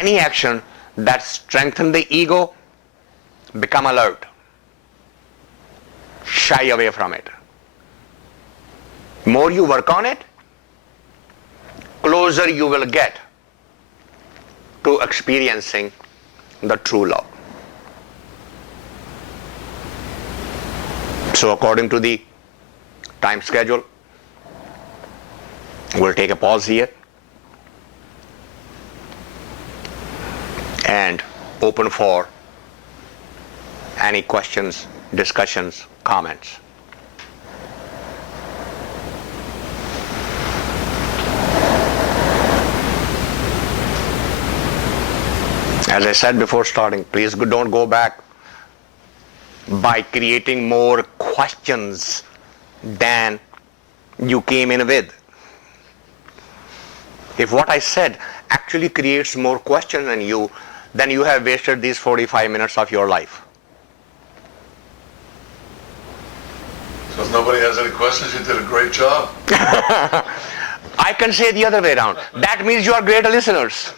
any action that strengthens the ego, become alert. Shy away from it. More you work on it, closer you will get to experiencing the true love. So according to the time schedule, we'll take a pause here and open for any questions, discussions, comments. As I said before starting, please don't go back by creating more questions than you came in with. If what I said actually creates more questions in you, then you have wasted these 45 minutes of your life. So if nobody has any questions, you did a great job. I can say the other way around. That means you are great listeners.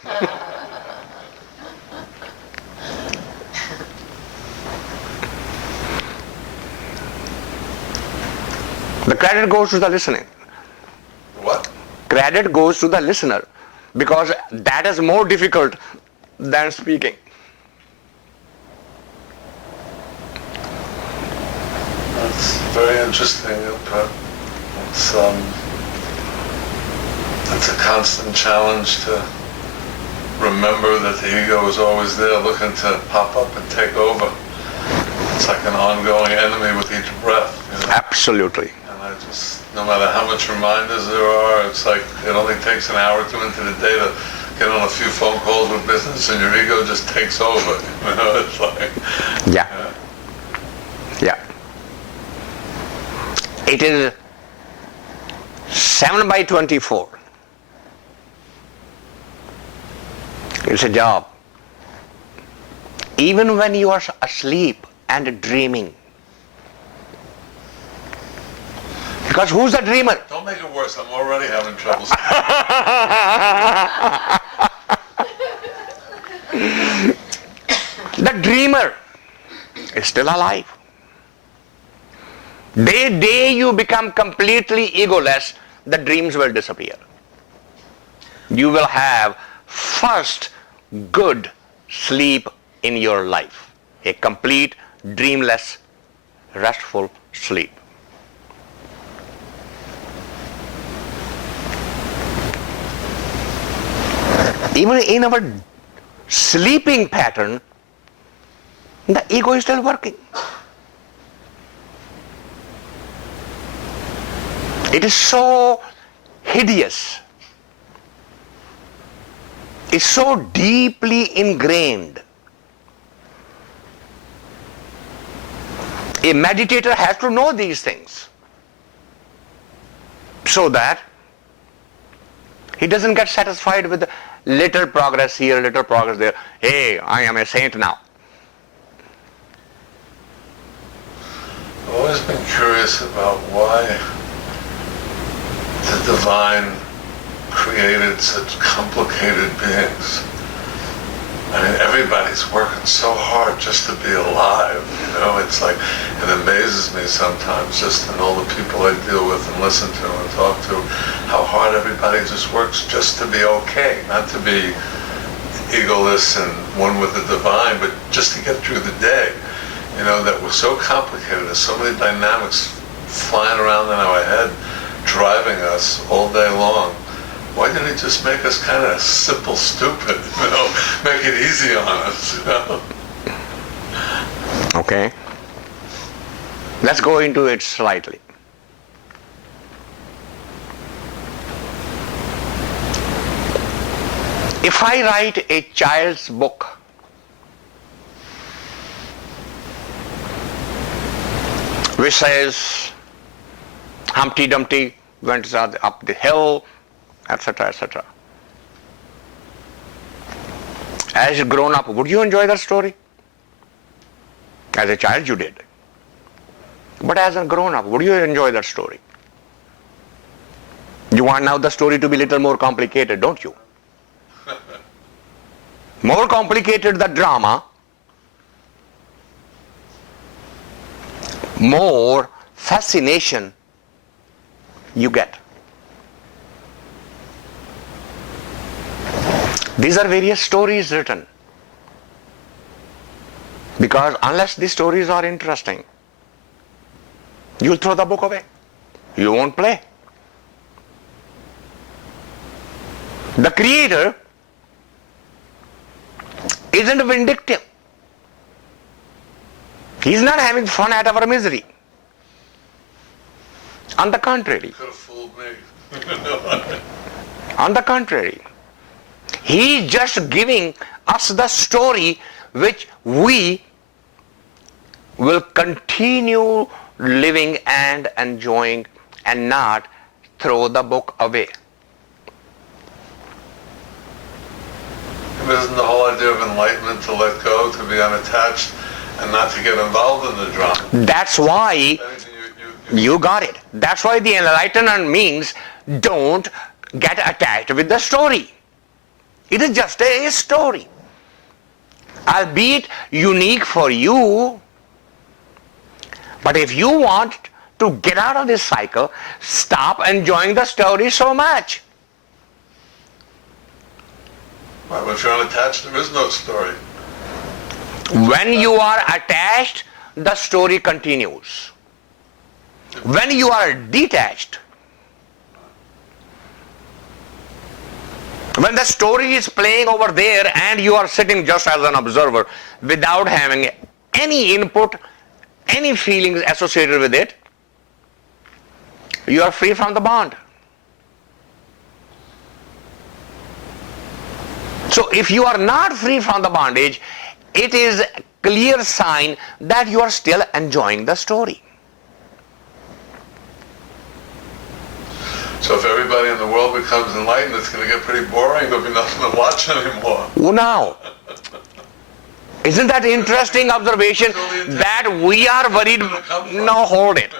The credit goes to the listening. What? Credit goes to the listener, because that is more difficult than speaking. That's very interesting. It's a constant challenge to remember that the ego is always there looking to pop up and take over. It's like an ongoing enemy with each breath. You know? Absolutely. No matter how much reminders there are, it's like it only takes an hour or two into the day to get on a few phone calls with business and your ego just takes over. You know, it's like... Yeah. It is 7/24. It's a job. Even when you are asleep and dreaming. Because who's the dreamer? Don't make it worse. I'm already having trouble. The dreamer is still alive. Day you become completely egoless, the dreams will disappear. You will have first good sleep in your life. A complete, dreamless, restful sleep. Even in our sleeping pattern, the ego is still working. It is so hideous. It's so deeply ingrained. A meditator has to know these things so that he doesn't get satisfied with little progress here, little progress there. Hey, I am a saint now. I've always been curious about why the divine created such complicated beings. I mean, everybody's working so hard just to be alive, you know? It's like, it amazes me sometimes just in all the people I deal with and listen to and talk to, how hard everybody just works just to be okay, not to be egoless and one with the divine, but just to get through the day. You know, that we're so complicated, there's so many dynamics flying around in our head, driving us all day long. Why didn't he just make us kind of simple, stupid, you know, make it easy on us, you know? Okay. Let's go into it slightly. If I write a child's book, which says Humpty Dumpty went up the hill, etc., etc. As a grown up, would you enjoy that story? As a child, you did. But as a grown up, would you enjoy that story? You want now the story to be a little more complicated, don't you? more complicated the drama, more fascination you get. These are various stories written. Because unless these stories are interesting, you'll throw the book away. You won't play. The creator isn't vindictive. He's not having fun at our misery. On the contrary. You could have fooled me. On the contrary. He's just giving us the story which we will continue living and enjoying and not throw the book away. Isn't the whole idea of enlightenment to let go, to be unattached, and not to get involved in the drama? That's why you got it. That's why the enlightenment means don't get attached with the story. It is just a story. Albeit unique for you. But if you want to get out of this cycle, stop enjoying the story so much. Right, but if you're unattached, there is no story. When you are attached, the story continues. When you are detached, when the story is playing over there and you are sitting just as an observer without having any input, any feelings associated with it, you are free from the bond. So if you are not free from the bondage, it is a clear sign that you are still enjoying the story. So if everybody in the world becomes enlightened, it's going to get pretty boring. There'll be nothing to watch anymore. Oh, now, isn't that interesting observation that we are worried? No, hold it.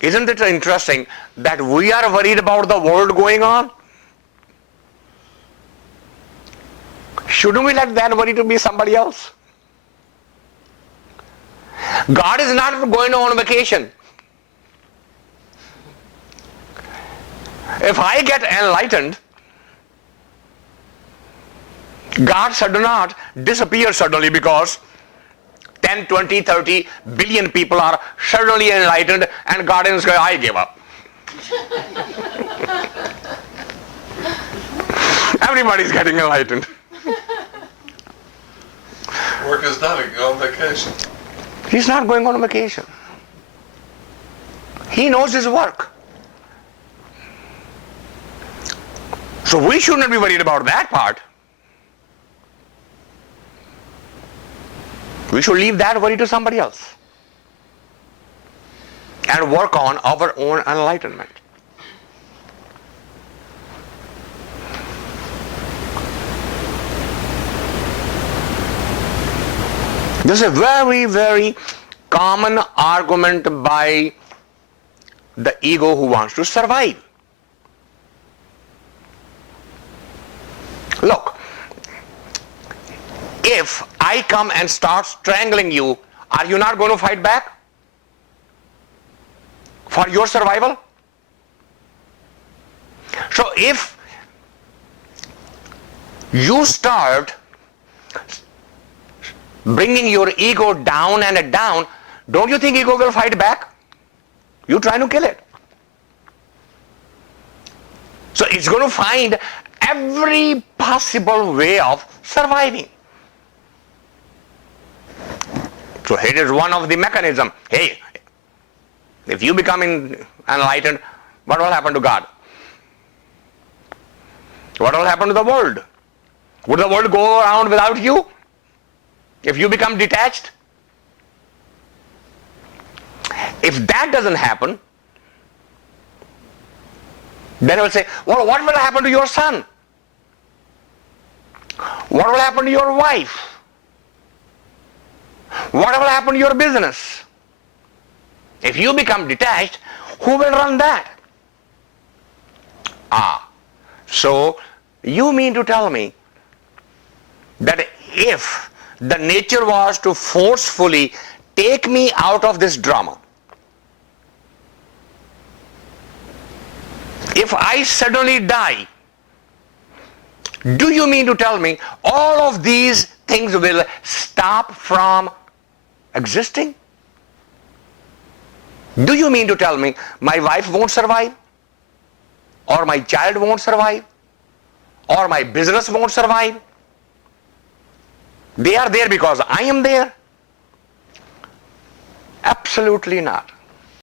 Isn't it interesting that we are worried about the world going on? Shouldn't we let that worry to be somebody else? God is not going on vacation. If I get enlightened, God should not disappear suddenly because 10, 20, 30 billion people are suddenly enlightened and God is going, I give up. Everybody's getting enlightened. Work is done. You can go on vacation. He's not going on vacation. He knows his work. So we shouldn't be worried about that part. We should leave that worry to somebody else and work on our own enlightenment. This is a very, very common argument by the ego who wants to survive. Look, if I come and start strangling you, are you not going to fight back for your survival? So if you start bringing your ego down and down, don't you think ego will fight back? You try to kill it. So it's going to find every possible way of surviving. So here is one of the mechanism. Hey, if you become enlightened, what will happen to God? What will happen to the world? Would the world go around without you? If you become detached? If that doesn't happen, then I will say, well, what will happen to your son? What will happen to your wife? What will happen to your business? If you become detached, who will run that? So you mean to tell me that if the nature was to forcefully take me out of this drama, if I suddenly die, do you mean to tell me all of these things will stop from existing? Do you mean to tell me my wife won't survive? Or my child won't survive? Or my business won't survive? They are there because I am there? Absolutely not.